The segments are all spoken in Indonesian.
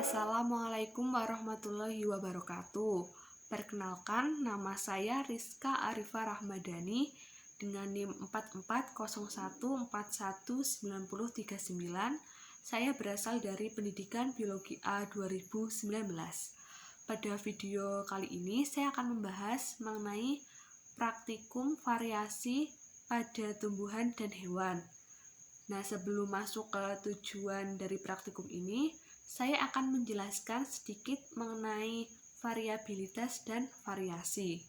Assalamualaikum warahmatullahi wabarakatuh. Perkenalkan, nama saya Rizka Arifah Rahmadani dengan NIM 4401419039. Saya berasal dari Pendidikan Biologi A 2019. Pada video kali ini saya akan membahas mengenai praktikum variasi pada tumbuhan dan hewan. Nah, sebelum masuk ke tujuan dari praktikum ini, saya akan menjelaskan sedikit mengenai variabilitas dan variasi.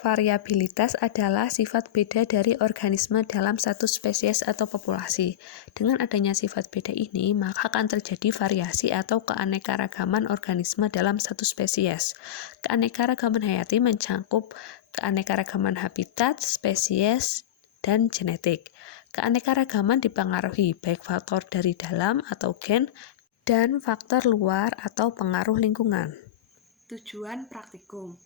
Variabilitas adalah sifat beda dari organisme dalam satu spesies atau populasi. Dengan adanya sifat beda ini, maka akan terjadi variasi atau keanekaragaman organisme dalam satu spesies. Keanekaragaman hayati mencakup keanekaragaman habitat, spesies, dan genetik. Keanekaragaman dipengaruhi baik faktor dari dalam atau gen dan faktor luar atau pengaruh lingkungan. Tujuan praktikum.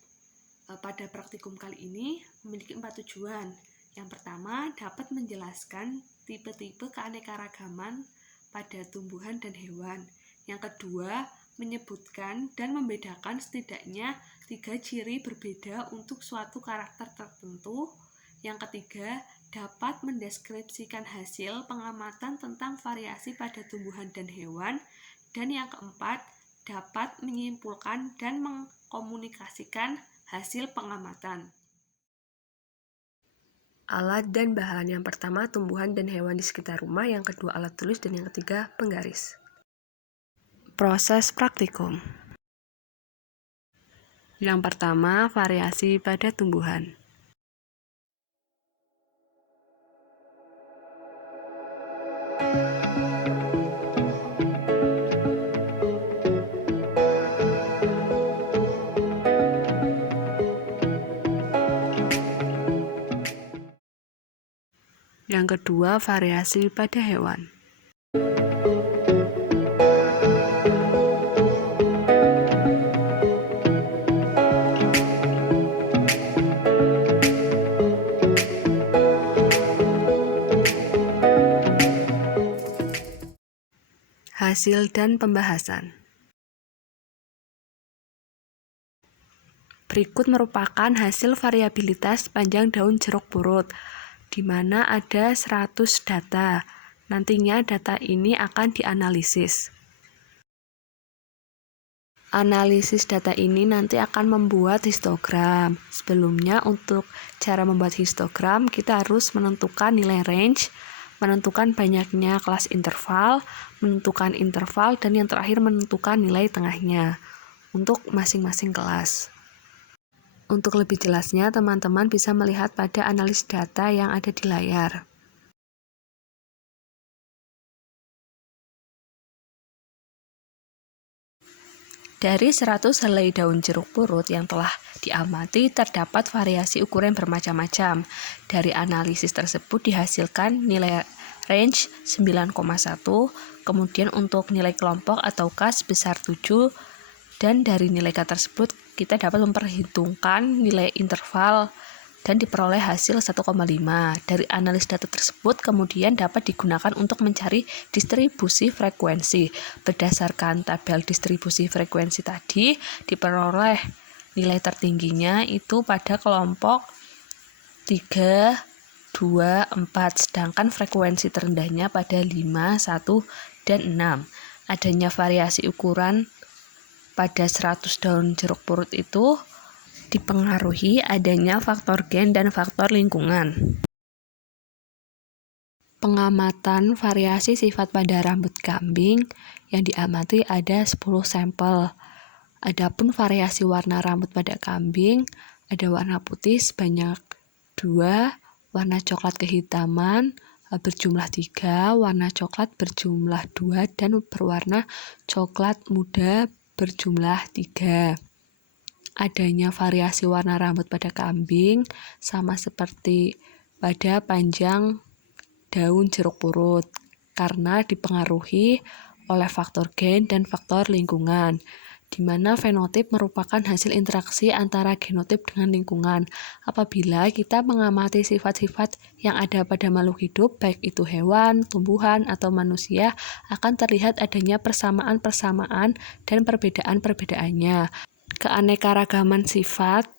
Pada praktikum kali ini memiliki 4 tujuan. Yang pertama, dapat menjelaskan tipe-tipe keanekaragaman pada tumbuhan dan hewan. Yang kedua, menyebutkan dan membedakan setidaknya 3 ciri berbeda untuk suatu karakter tertentu. Yang ketiga, dapat mendeskripsikan hasil pengamatan tentang variasi pada tumbuhan dan hewan. Dan yang keempat, dapat menyimpulkan dan mengkomunikasikan hasil pengamatan. Alat dan bahan. Yang pertama, tumbuhan dan hewan di sekitar rumah. Yang kedua, alat tulis. Dan yang ketiga, penggaris. Proses praktikum. Yang pertama, variasi pada tumbuhan. Yang kedua, variasi pada hewan. Hasil dan pembahasan. Berikut merupakan hasil variabilitas panjang daun jeruk purut, di mana ada 100 data. Nantinya data ini akan dianalisis. Analisis data ini nanti akan membuat histogram. Sebelumnya, untuk cara membuat histogram, kita harus menentukan nilai range, menentukan banyaknya kelas interval, menentukan interval, dan yang terakhir menentukan nilai tengahnya untuk masing-masing kelas. Untuk lebih jelasnya, teman-teman bisa melihat pada analis data yang ada di layar. Dari 100 helai daun jeruk purut yang telah diamati, terdapat variasi ukuran bermacam-macam. Dari analisis tersebut dihasilkan nilai range 9,1, kemudian untuk nilai kelompok atau K sebesar 7, dan dari nilai K tersebut kita dapat memperhitungkan nilai interval dan diperoleh hasil 1,5. Dari analis data tersebut kemudian dapat digunakan untuk mencari distribusi frekuensi. Berdasarkan tabel distribusi frekuensi tadi, diperoleh nilai tertingginya itu pada kelompok 3, 2, 4, sedangkan frekuensi terendahnya pada 5, 1, dan 6. Adanya variasi ukuran pada 100 daun jeruk purut itu dipengaruhi adanya faktor gen dan faktor lingkungan. Pengamatan variasi sifat pada rambut kambing yang diamati ada 10 sampel. Adapun variasi warna rambut pada kambing, ada warna putih sebanyak 2, warna coklat kehitaman berjumlah 3, warna coklat berjumlah 2, dan berwarna coklat muda berjumlah 3. Adanya variasi warna rambut pada kambing sama seperti pada panjang daun jeruk purut karena dipengaruhi oleh faktor gen dan faktor lingkungan. di mana fenotip merupakan hasil interaksi antara genotip dengan lingkungan. Apabila kita mengamati sifat-sifat yang ada pada makhluk hidup, baik itu hewan, tumbuhan, atau manusia, akan terlihat adanya persamaan-persamaan dan perbedaan-perbedaannya. Keanekaragaman sifat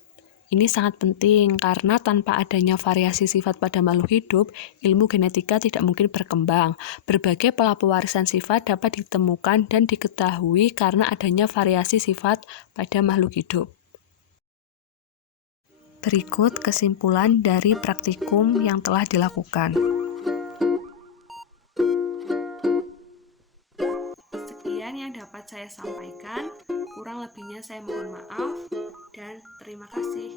ini sangat penting karena tanpa adanya variasi sifat pada makhluk hidup, ilmu genetika tidak mungkin berkembang. Berbagai pola pewarisan sifat dapat ditemukan dan diketahui karena adanya variasi sifat pada makhluk hidup. Berikut kesimpulan dari praktikum yang telah dilakukan. Sekian yang dapat saya sampaikan, kurang lebihnya saya mohon maaf dan terima kasih.